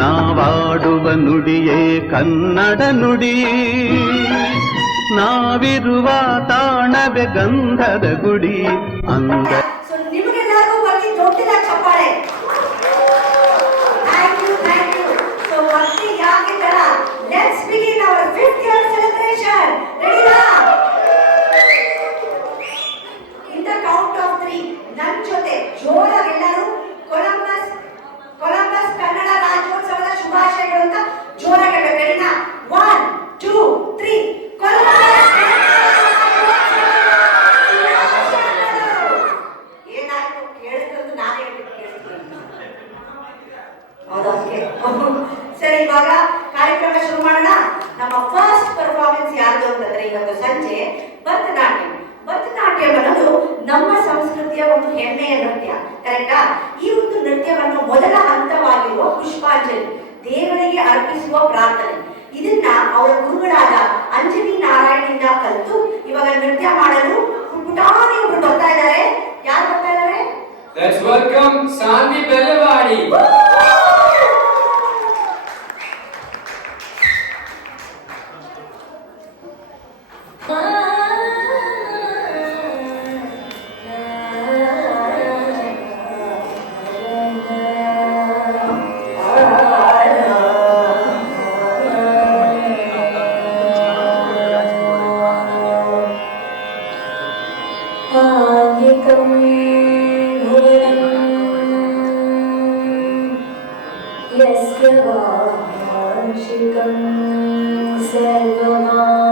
ನಾವಾಡುವ ನುಡಿಯೇ ಕನ್ನಡ ನುಡಿ, ನಾವಿರುವ ತಾಣವೇ ಗಂಧದ ಗುಡಿ ಅಂದ. ನಿಮಗೆಲ್ಲರಿಗೂ ಬನ್ನಿ ದೊಡ್ಡದಾಗಿ ಚಪ್ಪಾಳೆ. Thank you. ಸೊ ಮತ್ತೆ ಯಾಕೆ ತರ, let's begin hour 5th year celebration. ರೆಡಿನಾ? ಇನ್ ದ ಕೌಂಟ್ ಆಫ್ 3 ನನ್ನ ಜೊತೆ ಜೋರಾಗಿ ಎಲ್ಲರೂ ಕೊಲಂಬಸ್ ಕನ್ನಡ ರಾಜ್ಯೋತ್ಸವದ ಶುಭಾಶಯಗಳು ಅಂತ ಜೋರಾಗಿ ಹೇಳಬೇಕು. ರೆಡಿನಾ? 1 2 3 ಕೊಲಂಬಸ್. ಏನಾಯ್ತು ಕೇಳಿದ್ರು ನಾನೇ ಸರಿ, ಇವಾಗ ಕಾರ್ಯಕ್ರಮ ಶುರು ಮಾಡೋಣ. ನಮ್ಮ ಫಸ್ಟ್ ಪರ್ಫಾರ್ಮೆನ್ಸ್ ಯಾರ್ದು ಅಂತಂದ್ರೆ ಇವತ್ತು ಸಂಜೆ ಭರತನಾಟ್ಯಂ ಅನ್ನೋದು ನಮ್ಮ ಸಂಸ್ಕೃತಿಯ ಒಂದು ಹೆಮ್ಮೆಯ ನೃತ್ಯ, ಕರೆಕ್ಟಾ? ಈ ಒಂದು ನೃತ್ಯವನ್ನು ಮೊದಲ ಹಂತವಾಗಿರುವ ಪುಷ್ಪಾಂಜಲಿ, ದೇವರಿಗೆ ಅರ್ಪಿಸುವ ಪ್ರಾರ್ಥನೆ, ಇದನ್ನ ಅವರ ಗುರುಗಳಾದ ಅಂಜನಿ ನಾರಾಯಣಿಂದ ಕಲಿತು ಇವಾಗ ನೃತ್ಯ ಮಾಡಲು ಪುಟಾಣಿ ಒಬ್ರು ಬರ್ತಾ ಇದ್ದಾರೆ. ಯಾರು ಬರ್ತಾ ಇದ್ದಾರೆ? Let's welcome Sandhi Bellawadi. यस्य वांशिकं सर्वमा